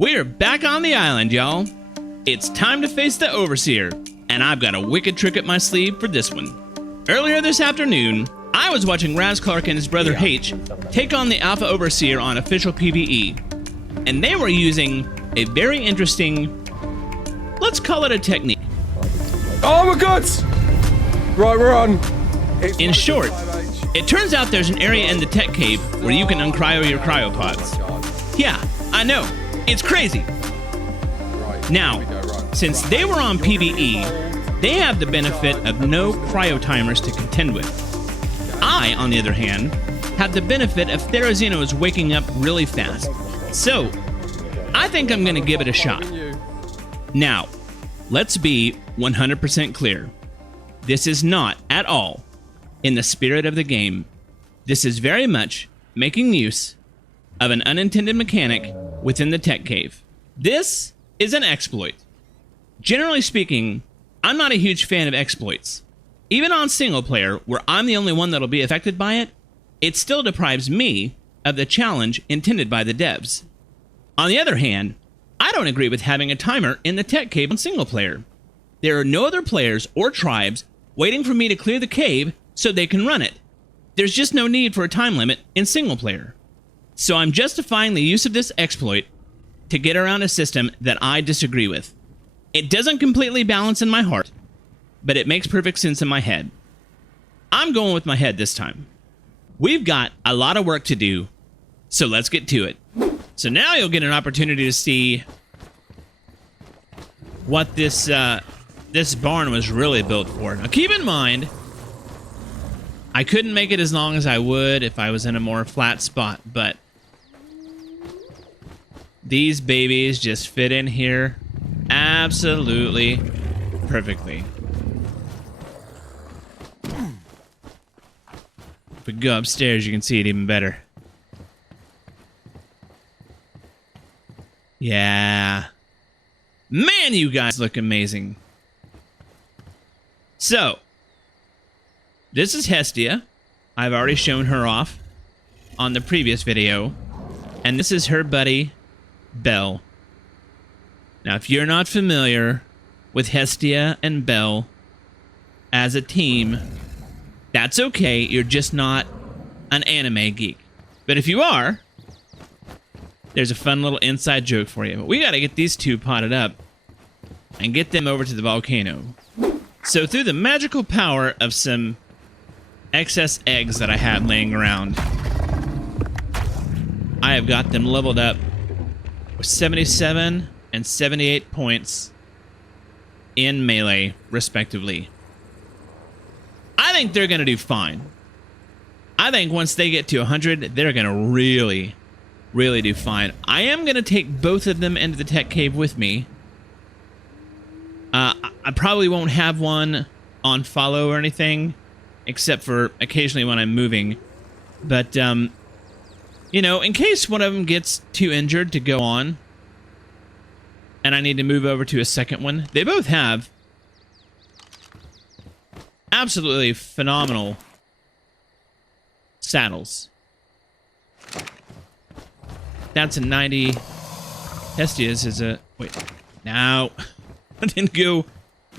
We're back on the island, y'all. It's time to face the Overseer, and I've got a wicked trick up my sleeve for this one. Earlier this afternoon, I was watching Raz Clark and his brother H take on the Alpha Overseer on official PvE, and they were using a very interesting, let's call it a technique. Oh my god! Right, we're on. In short, it turns out there's an area in the Tek Cave where you can uncryo your cryopods. Yeah, I know. It's crazy. Now, since they were on PvE, they have the benefit of no cryo timers to contend with. I, on the other hand, have the benefit of therizinos waking up really fast. So, I think I'm gonna give it a shot. Now, let's be 100% clear. This is not at all in the spirit of the game. This is very much making use of an unintended mechanic within the Tek Cave. This is an exploit. Generally speaking, I'm not a huge fan of exploits. Even on single player, where I'm the only one that'll be affected by it, it still deprives me of the challenge intended by the devs. On the other hand, I don't agree with having a timer in the Tek Cave on single player. There are no other players or tribes waiting for me to clear the cave so they can run it. There's just no need for a time limit in single player. So I'm justifying the use of this exploit to get around a system that I disagree with. It doesn't completely balance in my heart, but it makes perfect sense in my head. I'm going with my head this time. We've got a lot of work to do, so let's get to it. So now you'll get an opportunity to see what this barn was really built for. Now keep in mind, I couldn't make it as long as I would if I was in a more flat spot, but these babies just fit in here absolutely perfectly. If we go upstairs, you can see it even better. Yeah. Man, you guys look amazing. So, this is Hestia. I've already shown her off on the previous video. And this is her buddy, Belle. Now, if you're not familiar with Hestia and Belle as a team, that's okay. You're just not an anime geek. But if you are, there's a fun little inside joke for you. But we got to get these two potted up and get them over to the volcano. So through the magical power of some excess eggs that I had laying around, I have got them leveled up with 77 and 78 points in melee, respectively. I think they're going to do fine. I think once they get to 100, they're going to really do fine. I am going to take both of them into the Tek Cave with me. I probably won't have one on follow or anything, except for occasionally when I'm moving. But, you know, in case one of them gets too injured to go on, and I need to move over to a second one, they both have absolutely phenomenal saddles. That's a 90. Hestia's is a... Wait. No. I didn't go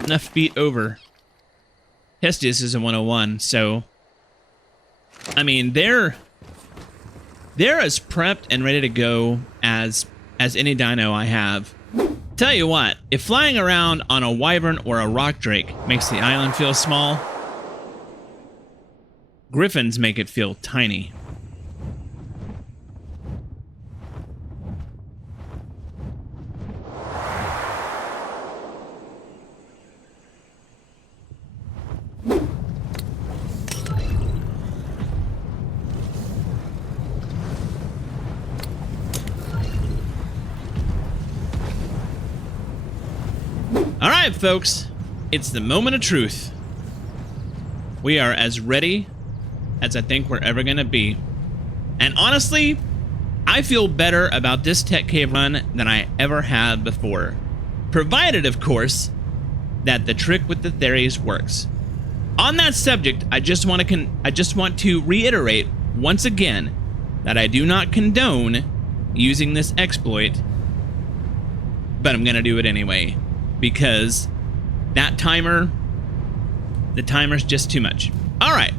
enough feet over. Hestia's is a 101, so... I mean, they're as prepped and ready to go as any dino I have. Tell you what, if flying around on a wyvern or a rock drake makes the island feel small, griffins make it feel tiny. Alright, folks, it's the moment of truth. We are as ready as I think we're ever going to be. And honestly, I feel better about this Tek Cave run than I ever have before. Provided, of course, that the trick with the theories works. On that subject, I just want to reiterate once again that I do not condone using this exploit but I'm gonna do it anyway because that timer, the timer's just too much. All right.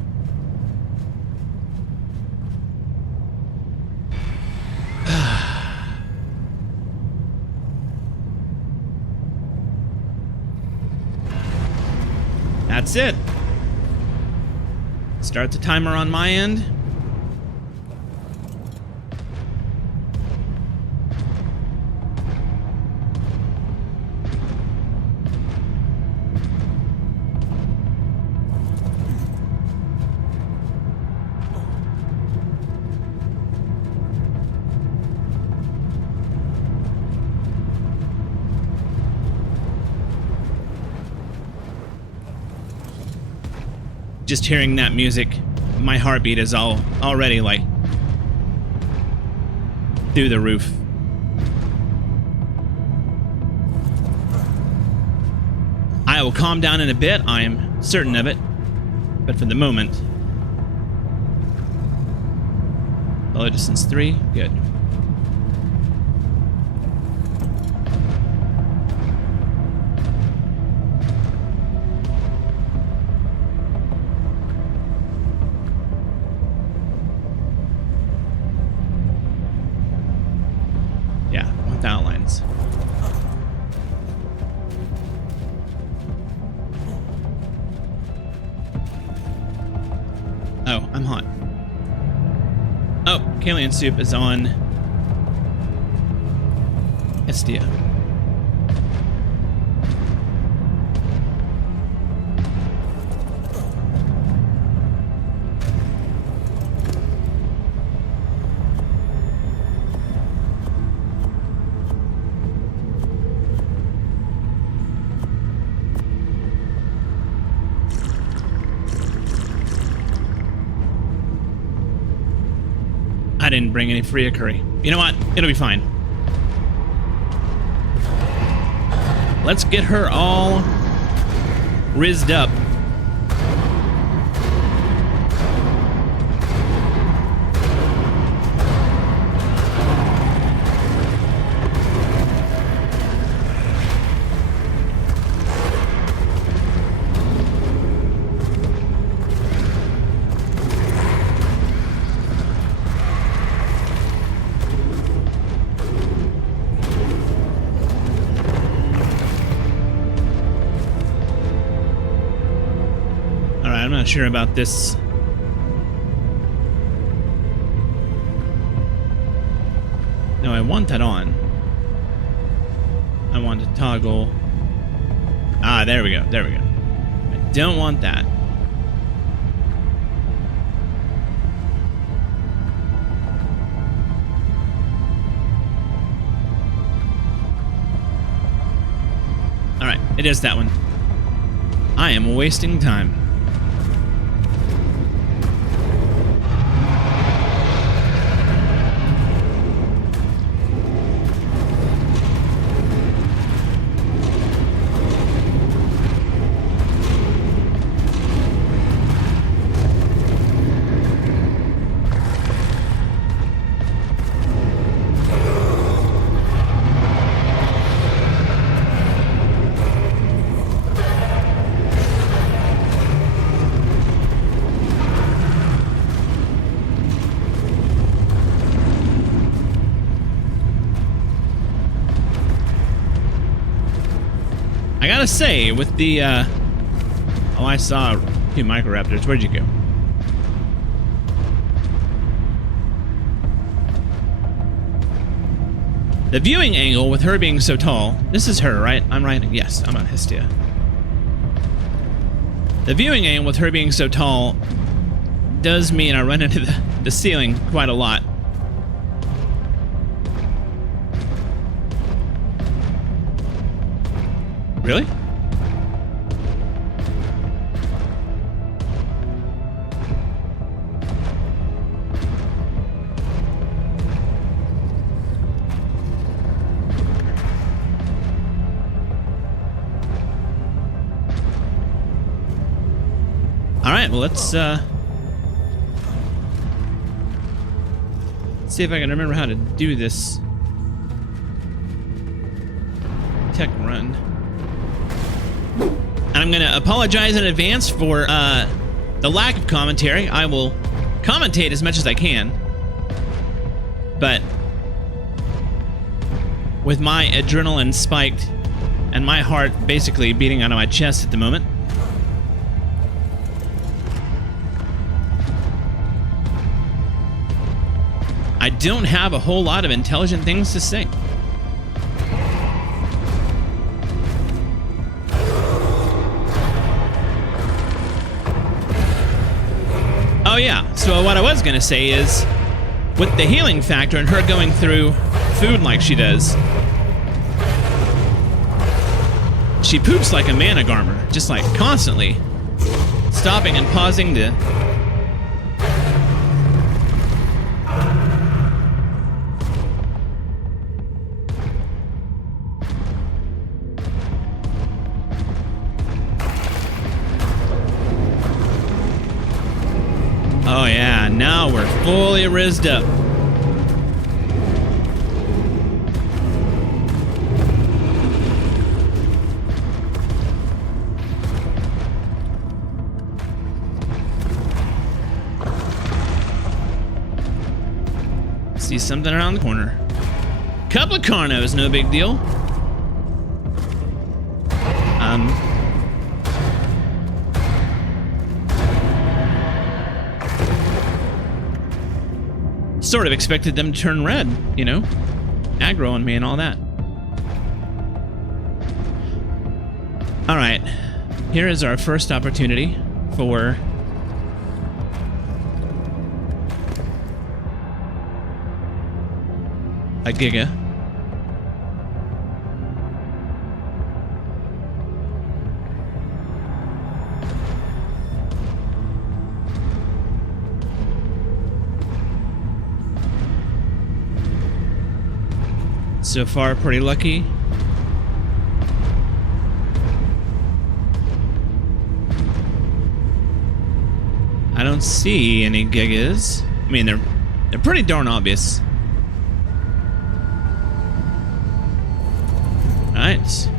That's it. Start the timer on my end. Just hearing that music, my heartbeat is already like through the roof. I will calm down in a bit, I am certain of it. But for the moment, follow distance 3, good. Outlines. Oh, I'm hot. Oh, Kalian soup is on Estia. I didn't bring any free curry. You know what? It'll be fine. Let's get her all rizzed up. I'm not sure about this. No, I want that on. I want to toggle. Ah, there we go. There we go. I don't want that. All right, it is that one. I am wasting time. I gotta say, with the, oh, I saw 2 Microraptors. Where'd you go? The viewing angle with her being so tall, this is her, right? I'm right. Yes, I'm on Hestia. The viewing angle with her being so tall does mean I run into the ceiling quite a lot. Really? All right, well, let's see if I can remember how to do this. tech run. And I'm gonna apologize in advance for the lack of commentary. I will commentate as much as I can, but with my adrenaline spiked and my heart basically beating out of my chest at the moment, I don't have a whole lot of intelligent things to say. Oh yeah, so what I was gonna say is, with the healing factor and her going through food like she does, she poops like a mana garmer, just like constantly stopping and pausing to... Oh yeah, now we're fully rizzed up. See something around the corner. Couple of Carnos, no big deal. Sort of expected them to turn red, you know, aggro on me and all that. All right, here is our first opportunity for a Giga. So far, pretty lucky. I don't see any Gigas. I mean, they're pretty darn obvious. All right.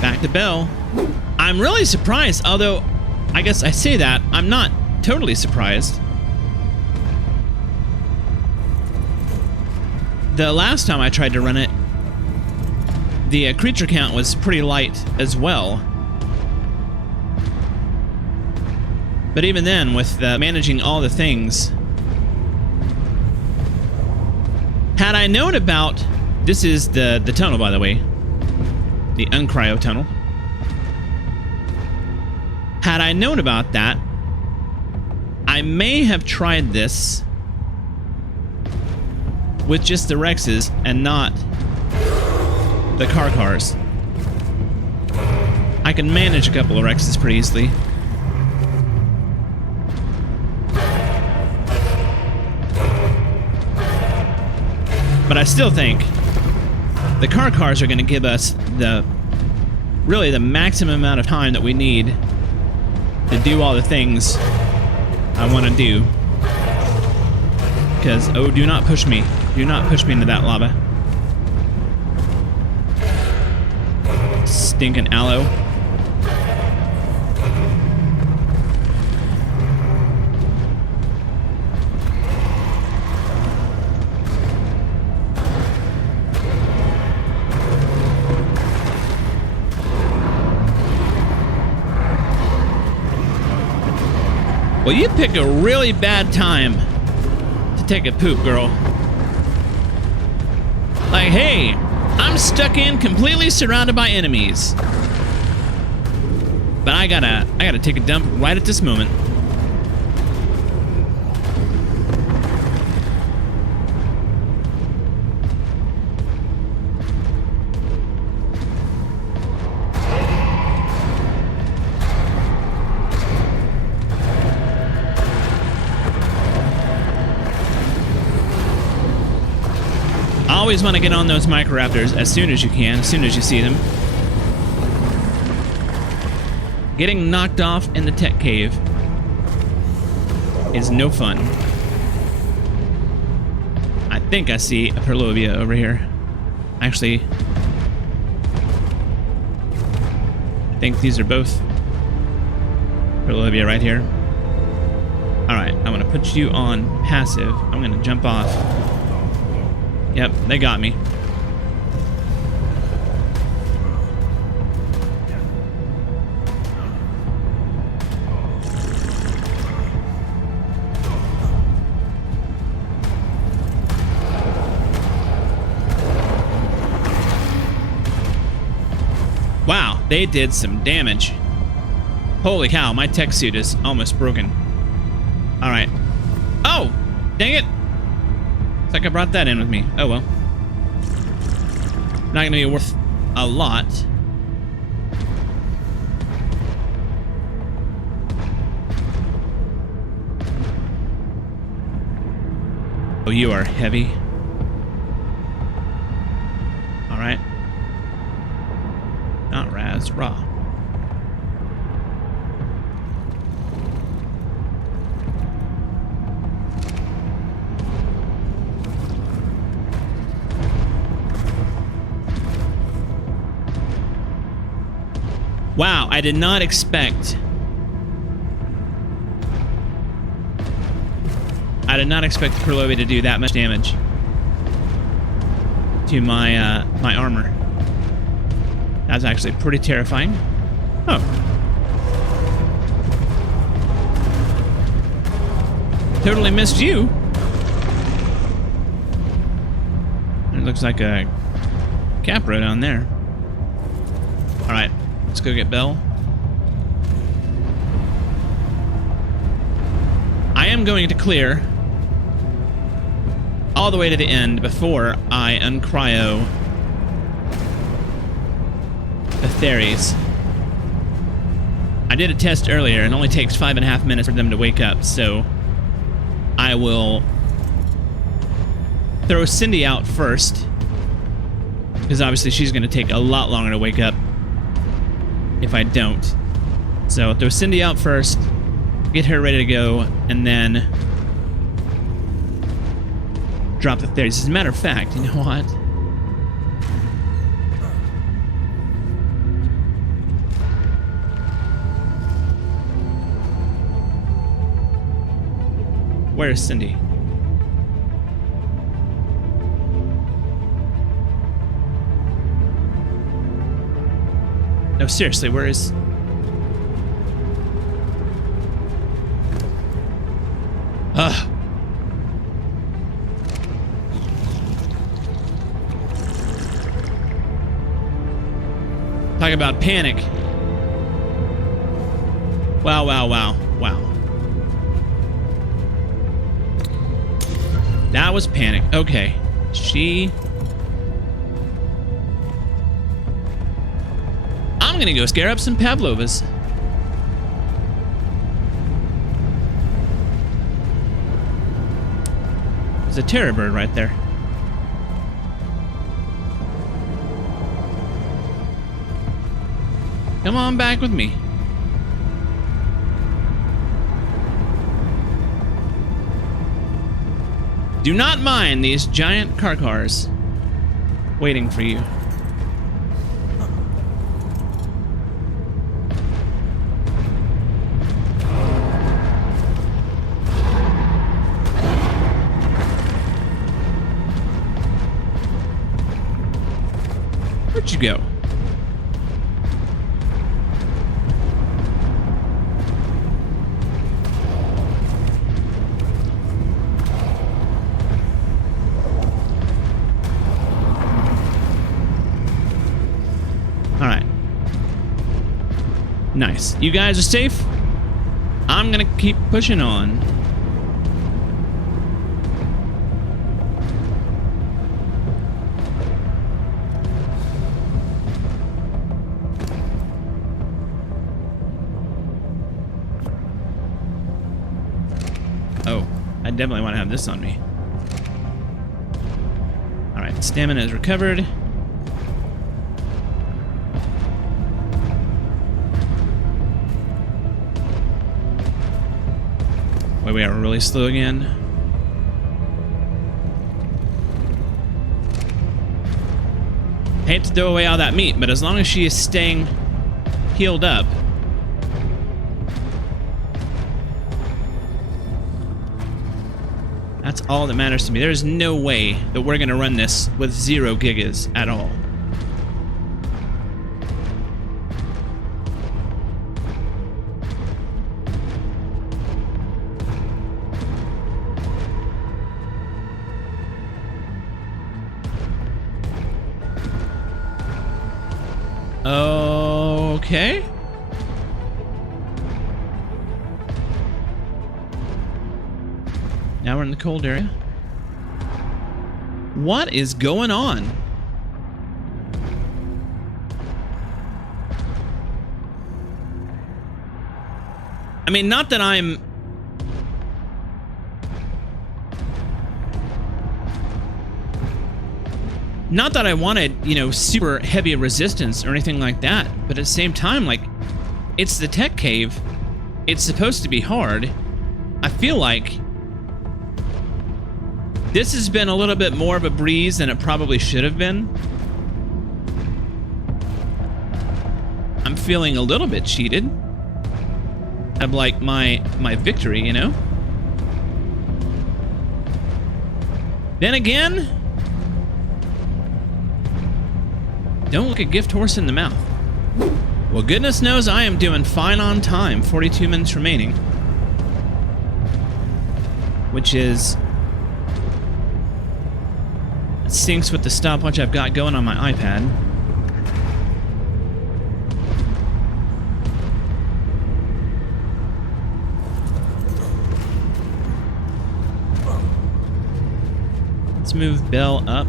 Back to Bell. I'm really surprised, although I guess I say that, I'm not totally surprised. The last time I tried to run it, the creature count was pretty light as well. But even then, with managing all the things, had I known about... This is the tunnel, by the way. The uncryo tunnel. Had I known about that, I may have tried this with just the Rexes and not the Carchars. I can manage a couple of Rexes pretty easily. But I still think the Carchars are going to give us really the maximum amount of time that we need to do all the things I want to do. Because, oh, do not push me. Do not push me into that lava. Stinking aloe. Well, you pick a really bad time to take a poop, girl. Like, hey, I'm stuck in, completely surrounded by enemies. But I gotta take a dump right at this moment. Always want to get on those microraptors as soon as you can, as soon as you see them. Getting knocked off in the Tek Cave is no fun. think I see a Perlovia over here. Actually, I think these are both Perlovia right here. Alright, I'm going to put you on passive. I'm going to jump off. Yep, they got me. Wow, they did some damage. Holy cow, my tech suit is almost broken. Alright. Oh! Dang it! Looks like I brought that in with me. Oh well. Not gonna be worth a lot. Oh, you are heavy. Alright. Not Raz, Raw. Wow, I did not expect... I did not expect the Perlovia to do that much damage to my my armor. That's actually pretty terrifying. Oh. Totally missed you. It looks like a Capra down there. Alright, let's go get Belle. I am going to clear all the way to the end before I uncryo the Theres. I did a test earlier and it only takes 5.5 minutes for them to wake up, so I will throw Cindy out first, because obviously she's going to take a lot longer to wake up if I don't. So throw Cindy out first, get her ready to go, and then drop the Theres. As a matter of fact, you know what? Where is Cindy? No, seriously, where is... Ugh. Talk about panic. Wow, wow, wow, wow. That was panic. Okay. I'm gonna go scare up some Pavlovas. There's a terror bird right there. Come on back with me. Do not mind these giant Carchars waiting for you. Where'd you go? Nice. You guys are safe. I'm gonna keep pushing on. Oh, I definitely want to have this on me. Alright, stamina is recovered. We are really slow again. Hate to throw away all that meat, but as long as she is staying healed up. That's all that matters to me. There's no way that we're gonna run this with 0 gigas at all. Okay. Now we're in the cold area. What is going on? I mean, not that I'm... Not that I wanted, you know, super heavy resistance or anything like that, but at the same time, like, it's the Tek Cave. It's supposed to be hard. I feel like this has been a little bit more of a breeze than it probably should have been. I'm feeling a little bit cheated. I'm like my victory, you know? Then again, don't look a gift horse in the mouth. Well, goodness knows I am doing fine on time. 42 minutes remaining. Which is... it syncs with the stopwatch I've got going on my iPad. Let's move Bell up.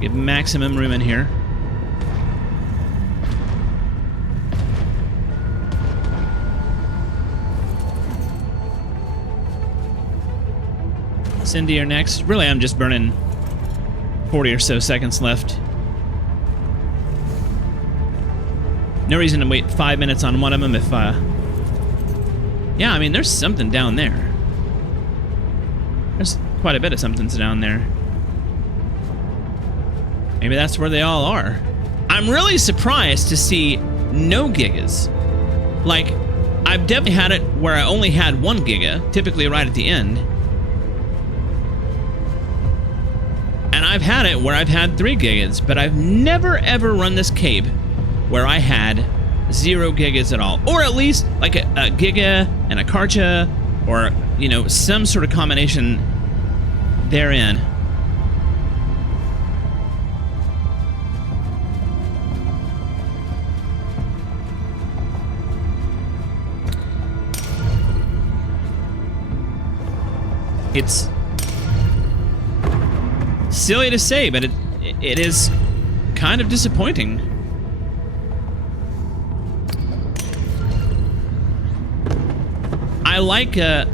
Give maximum room in here. Cindy are next. Really, I'm just burning 40 or so seconds left. No reason to wait 5 minutes on one of them if, yeah, I mean, there's something down there. There's quite a bit of something's down there. Maybe that's where they all are. I'm really surprised to see no gigas. Like, I've definitely had it where I only had 1 giga, typically right at the end. And I've had it where I've had 3 gigas, but I've never ever run this cave where I had 0 gigas at all. Or at least like a giga and a Carchar, or, you know, some sort of combination therein. It's silly to say, but it is kind of disappointing. I like a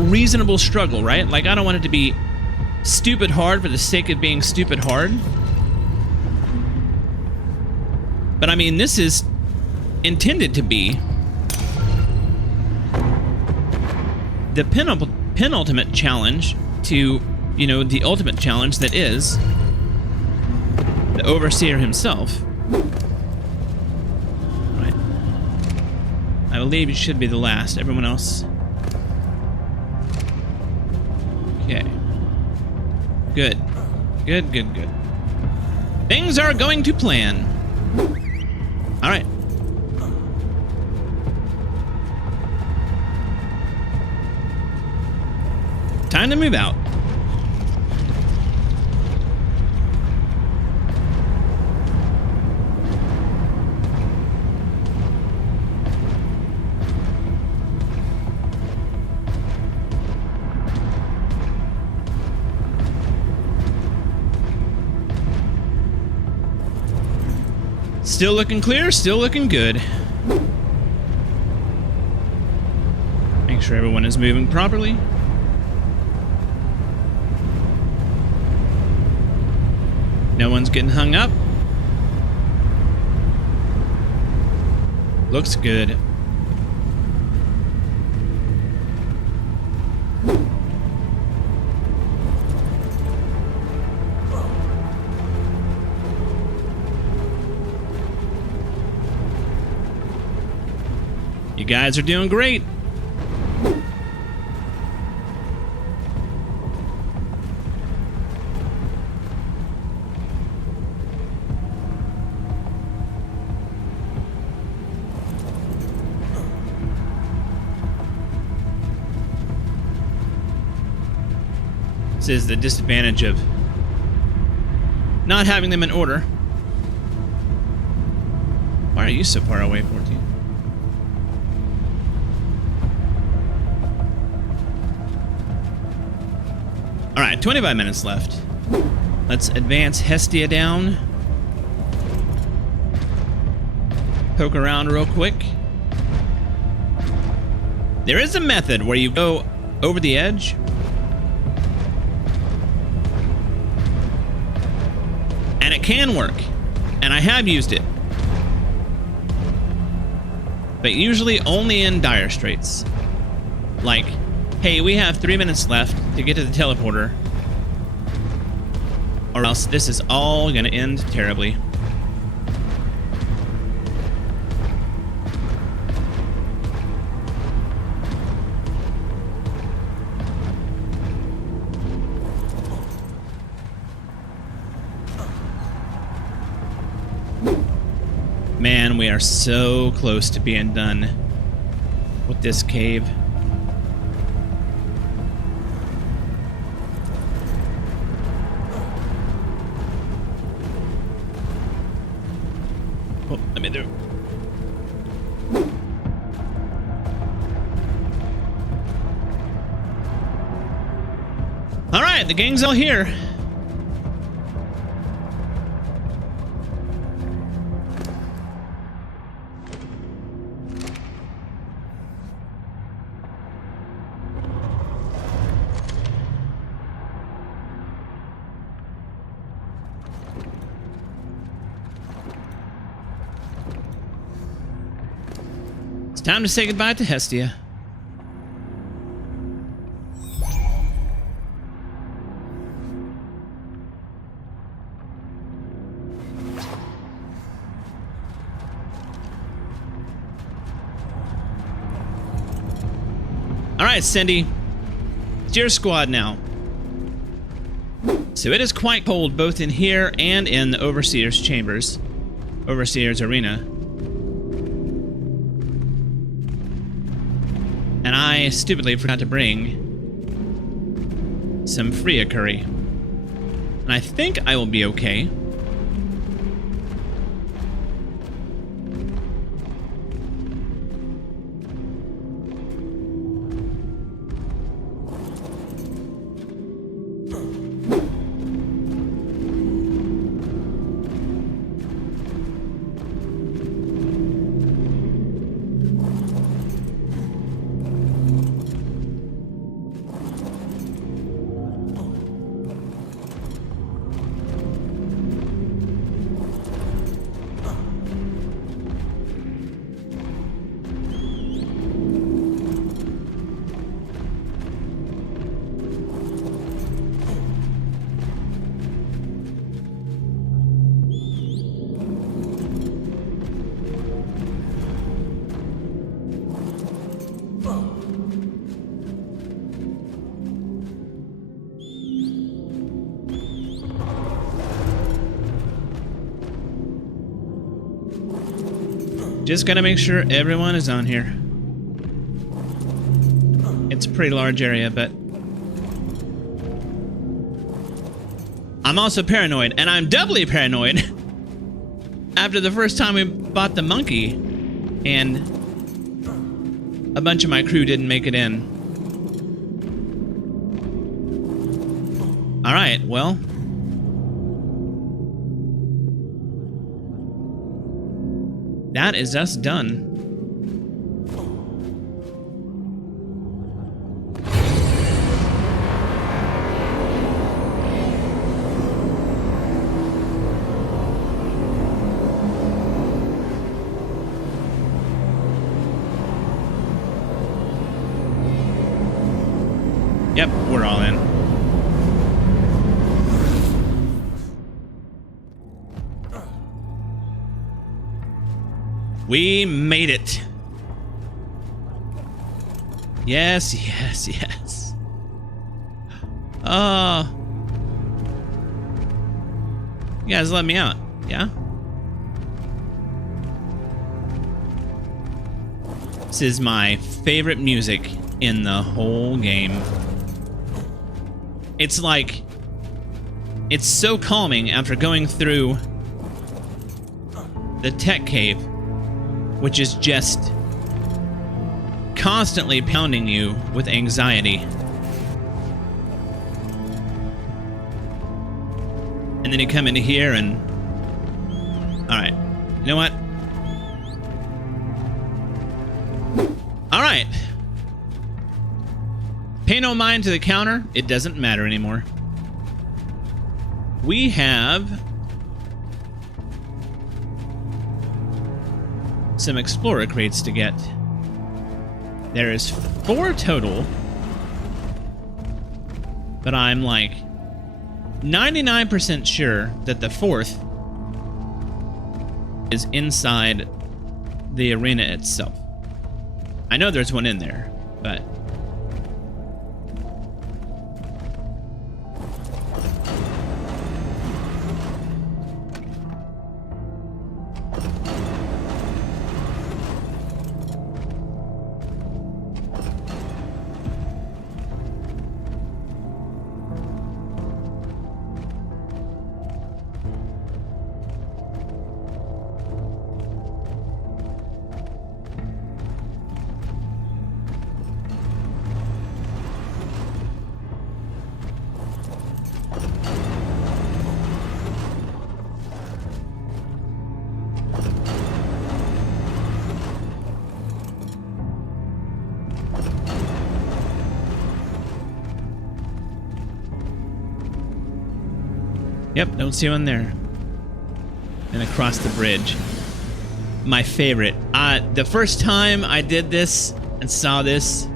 reasonable struggle, right? Like, I don't want it to be stupid hard for the sake of being stupid hard. But I mean, this is intended to be the penultimate challenge to, you know, the ultimate challenge that is the Overseer himself. Right. I believe it should be the last. Everyone else. Okay. Good. Good, good, good. Things are going to plan. All right. Time to move out. Still looking clear, still looking good. Make sure everyone is moving properly. No one's getting hung up. Looks good. guys are doing great. This is the disadvantage of not having them in order. Why are you so far away, 14? Alright, 25 minutes left. Let's advance Hestia down. Poke around real quick. There is a method where you go over the edge. And it can work. And I have used it. But usually only in dire straits. Like, hey, we have 3 minutes left to get to the teleporter, or else this is all gonna end terribly. Man, we are so close to being done with this cave. Oh, let me do. All right, the gang's all here. Time to say goodbye to Hestia. All right, Cindy. It's your squad now. So it is quite cold both in here and in the Overseer's chambers. Overseer's arena. And I stupidly forgot to bring some Freya curry. And I think I will be okay. Just gotta make sure everyone is on here. It's a pretty large area, but I'm also paranoid, and I'm doubly paranoid after the first time we bought the monkey and a bunch of my crew didn't make it in. All right, well, that is us done. Yep, we're all in. We made it. Yes, yes, yes. You guys let me out, yeah? This is my favorite music in the whole game. It's like... It's so calming after going through the Tek Cave, which is just constantly pounding you with anxiety. And then you come into here and... Alright. You know what? Alright. Pay no mind to the counter. It doesn't matter anymore. We have... some explorer crates to get. There is 4 total. But I'm like 99% sure that the 4th is inside the arena itself. I know there's one in there, but... Yep, don't see one there. And across the bridge. My favorite. The first time I did this and saw this,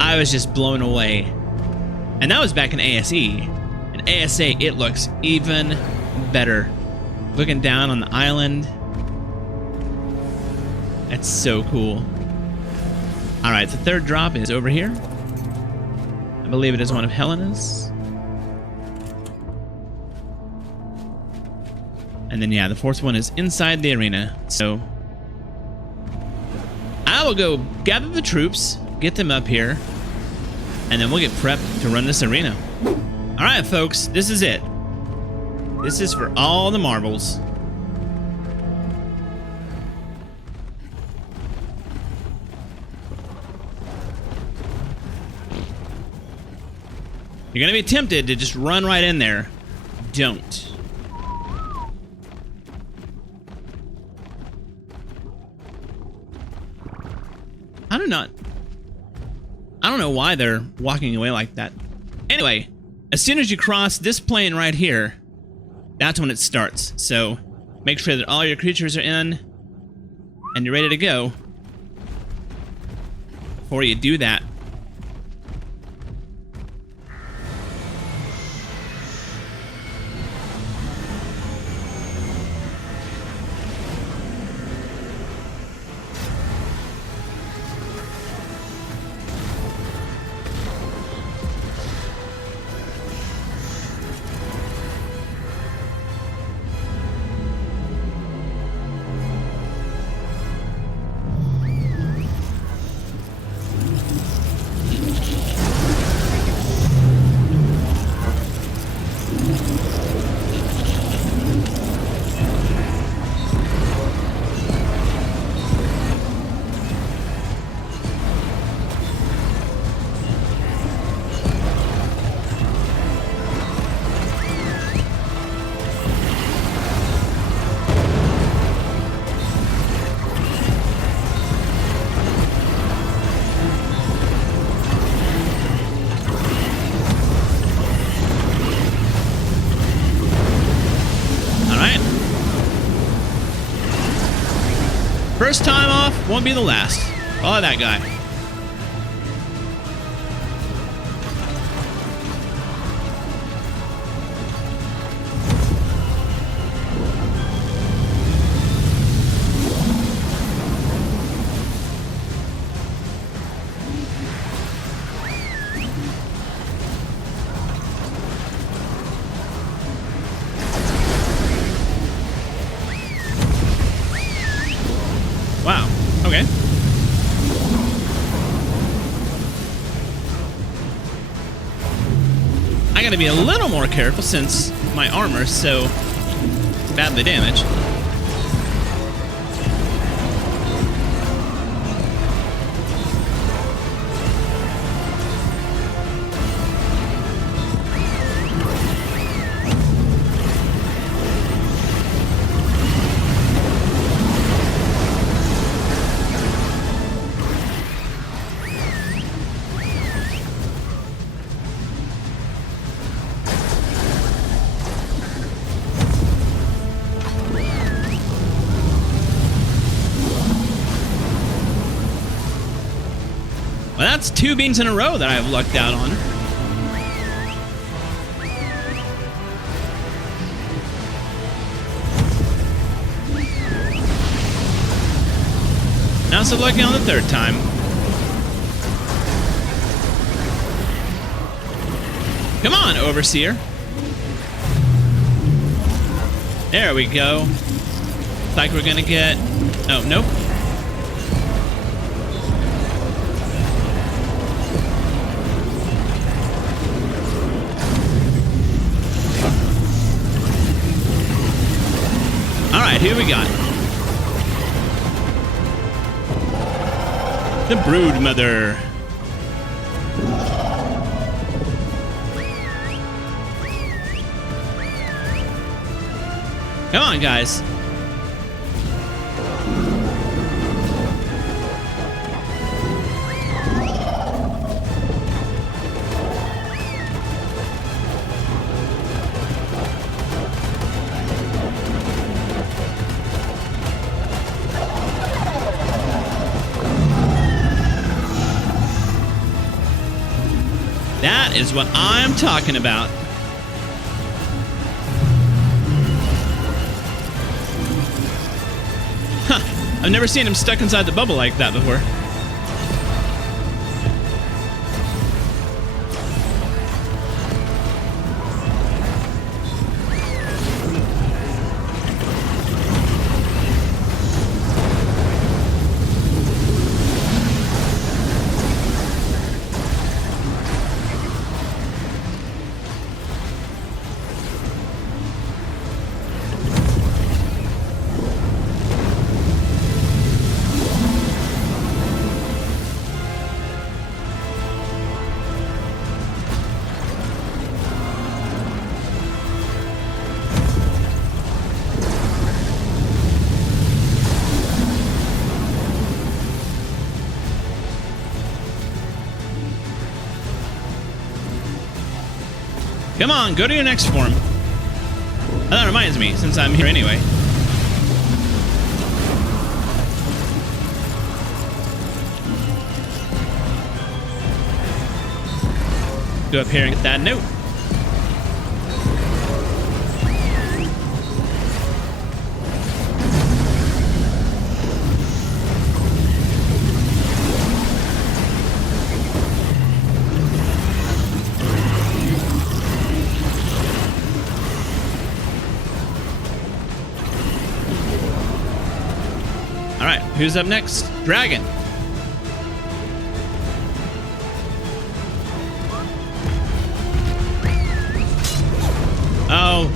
I was just blown away. And that was back in ASE. In ASA, it looks even better. Looking down on the island. That's so cool. Alright, the 3rd drop is over here. I believe it is one of Helena's. And then, yeah, the 4th one is inside the arena. So, I will go gather the troops, get them up here, and then we'll get prepped to run this arena. All right, folks, this is it. This is for all the marbles. You're going to be tempted to just run right in there. Don't. I don't know why they're walking away like that. Anyway, as soon as you cross this plane right here, that's when it starts. So make sure that all your creatures are in and you're ready to go before you do that. First time off, won't be the last. Follow that guy. I gotta be a little more careful since my armor's so badly damaged. Well, that's 2 beans in a row that I've lucked out on. Now so lucky on the 3rd time. Come on, Overseer. There we go. Looks like we're gonna get... Oh, nope. Alright, who we got? The Broodmother. Come on, guys. That is what I'm talking about. Huh. I've never seen him stuck inside the bubble like that before. Come on, go to your next form. Oh, that reminds me, since I'm here anyway. Go up here and get that note. Who's up next? Dragon. Oh.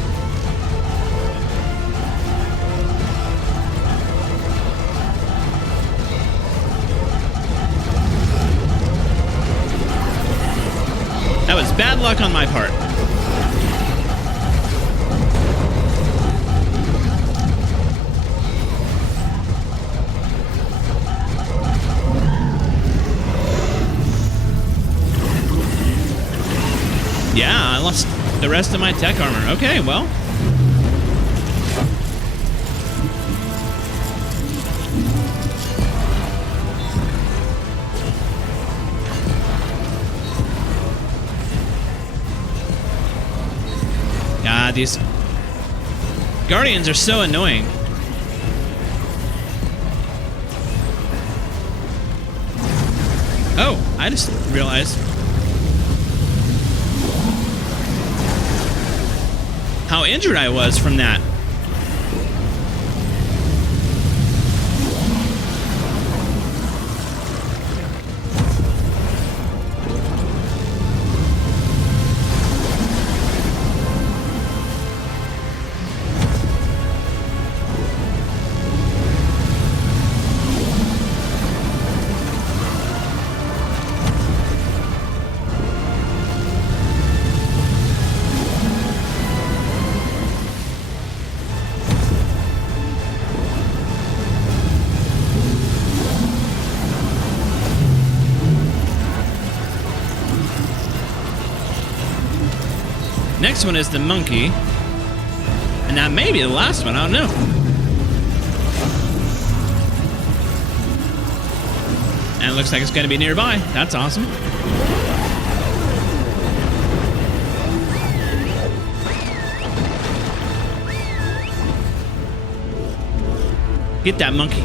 That was bad luck on my part. Yeah, I lost the rest of my tech armor. Okay, well. God, these Guardians are so annoying. Oh, I just realized how injured I was from that. Next one is the monkey. And that may be the last one, I don't know. And it looks like it's going to be nearby. That's awesome. Get that monkey.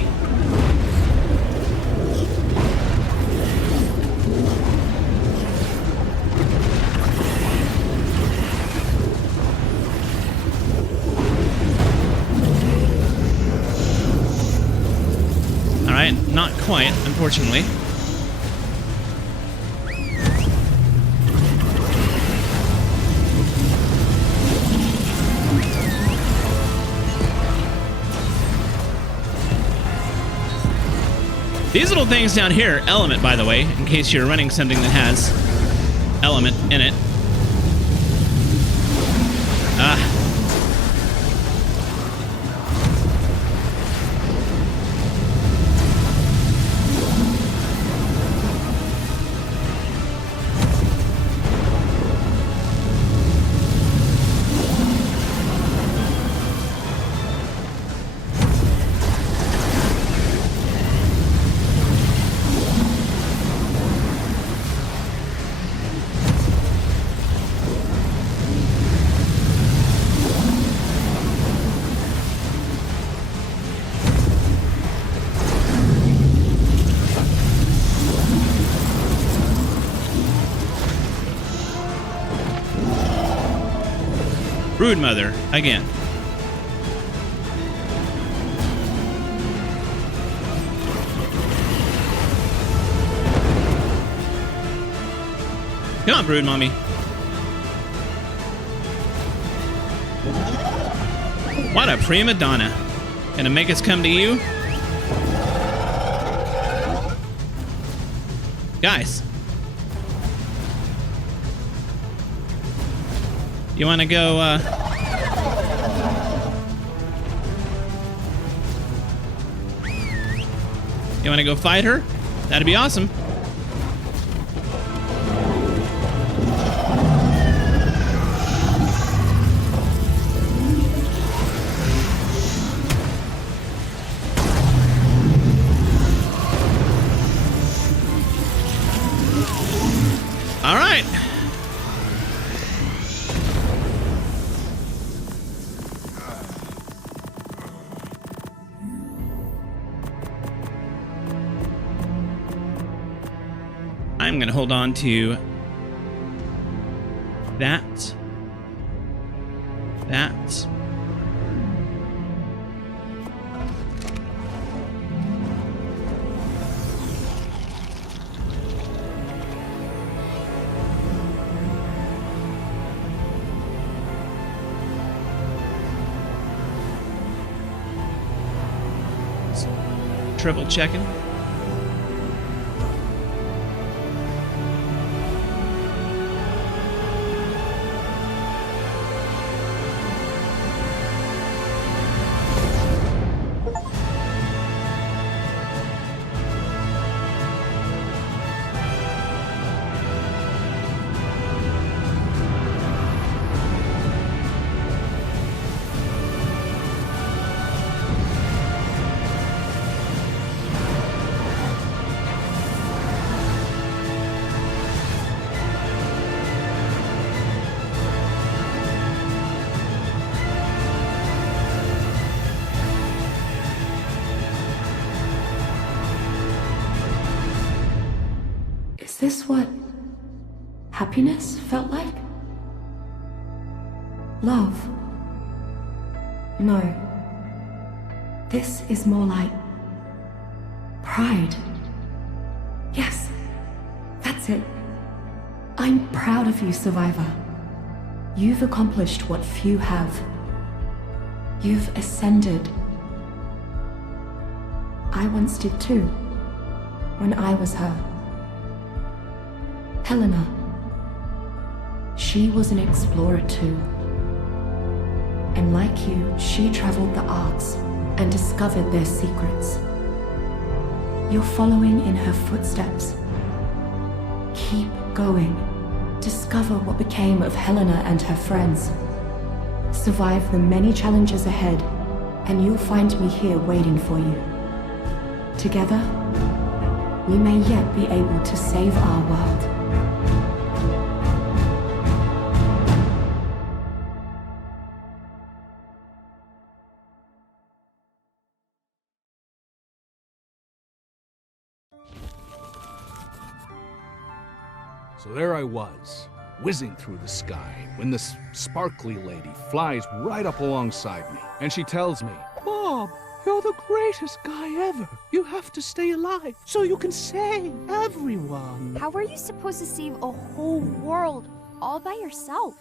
All right, not quite, unfortunately. These little things down here, element, by the way, in case you're running something that has element in it. Brood mother, again. Come on, brood mommy. What a prima donna. Gonna make us come to you? Guys. You wanna go, you wanna go fight her? That'd be awesome. All right. I'm going to hold on to that. Triple checking. Is this what happiness felt like? Love? No. This is more like pride. Yes, that's it. I'm proud of you, survivor. You've accomplished what few have. You've ascended. I once did too, when I was her. Helena. She was an explorer too. And like you, she traveled the arcs and discovered their secrets. You're following in her footsteps. Keep going. discover what became of Helena and her friends, survive the many challenges ahead, and you'll find me here waiting for you. Together, we may yet be able to save our world. So there I was, whizzing through the sky, when this sparkly lady flies right up alongside me, and she tells me, "Bob, you're the greatest guy ever. You have to stay alive so you can save everyone." How are you supposed to save a whole world all by yourself?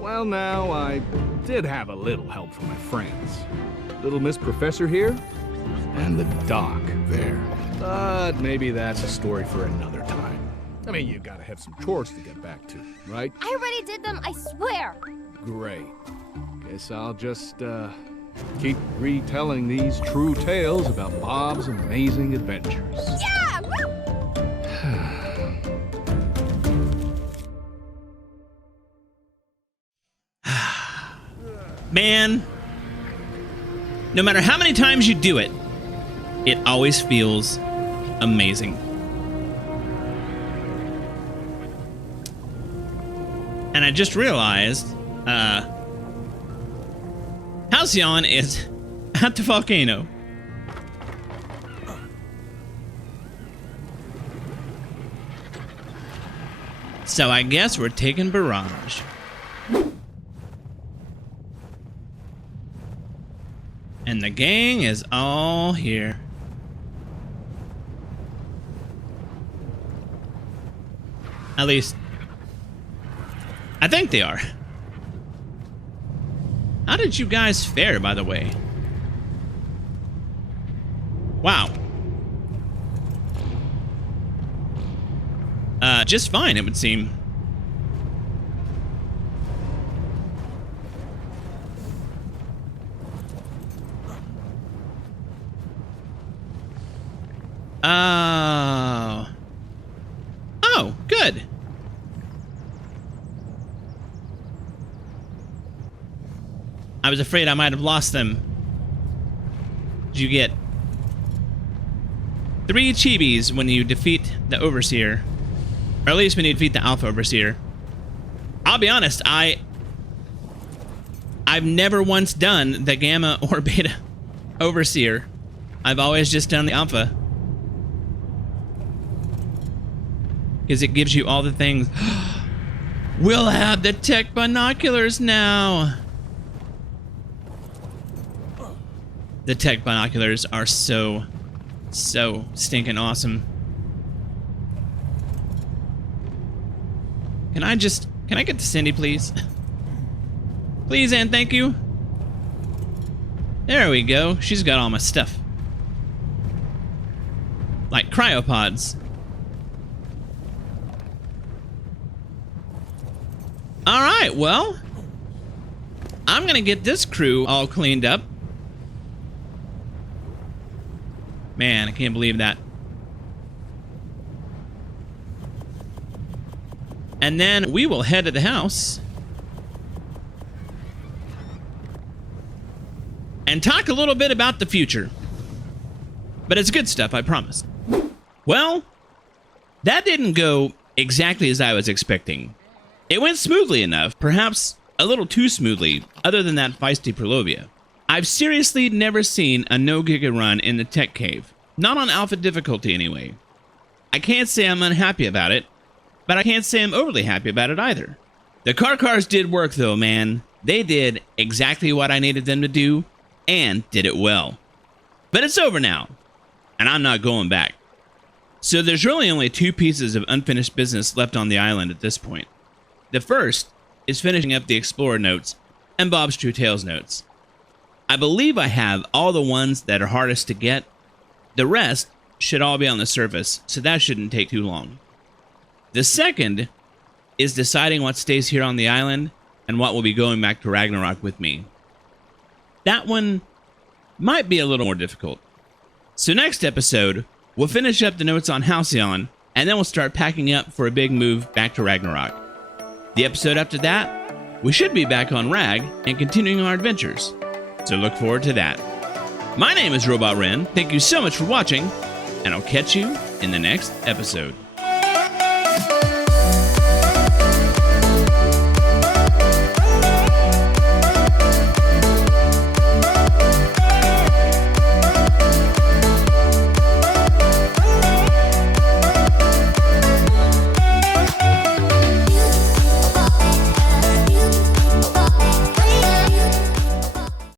Well, now, I did have a little help from my friends. Little Miss Professor here, and the doc there. But maybe that's a story for another time. I mean, you gotta have some chores to get back to, right? I already did them, I swear! Great. Guess I'll just, keep retelling these true tales about Bob's amazing adventures. Yeah! Man, no matter how many times you do it, it always feels amazing. And I just realized, Halcyon is at the volcano. So I guess we're taking Barrage. And the gang is all here. At least, I think they are. How did you guys fare, by the way? Wow. Just fine, it would seem. Oh, good. I was afraid I might have lost them. Did you get 3 chibis when you defeat the Overseer? Or at least when you defeat the Alpha Overseer. I'll be honest, I've never once done the Gamma or Beta Overseer. I've always just done the Alpha. Because it gives you all the things. We'll have the Tek binoculars now. The Tek binoculars are so stinking awesome. Can I get to Cindy, please? Please and thank you. There we go. She's got all my stuff. Like cryopods. Alright, well, I'm gonna get this crew all cleaned up. Man, I can't believe that. And then we will head to the house and talk a little bit about the future. But it's good stuff, I promise. Well, that didn't go exactly as I was expecting. It went smoothly enough, perhaps a little too smoothly, other than that feisty Prelovia. I've seriously never seen a no-giga run in the Tek Cave. Not on alpha difficulty, anyway. I can't say I'm unhappy about it, but I can't say I'm overly happy about it either. The Carchars did work, though, man. They did exactly what I needed them to do, and did it well. But it's over now, and I'm not going back. So there's really only 2 pieces of unfinished business left on the island at this point. The first is finishing up the Explorer notes and Bob's True Tales notes. I believe I have all the ones that are hardest to get. The rest should all be on the surface, so that shouldn't take too long. The second is deciding what stays here on the island and what will be going back to Ragnarok with me. That one might be a little more difficult. So next episode, we'll finish up the notes on Halcyon and then we'll start packing up for a big move back to Ragnarok. The episode after that, we should be back on Rag and continuing our adventures, so look forward to that. My name is Robot Ren, thank you so much for watching, and I'll catch you in the next episode.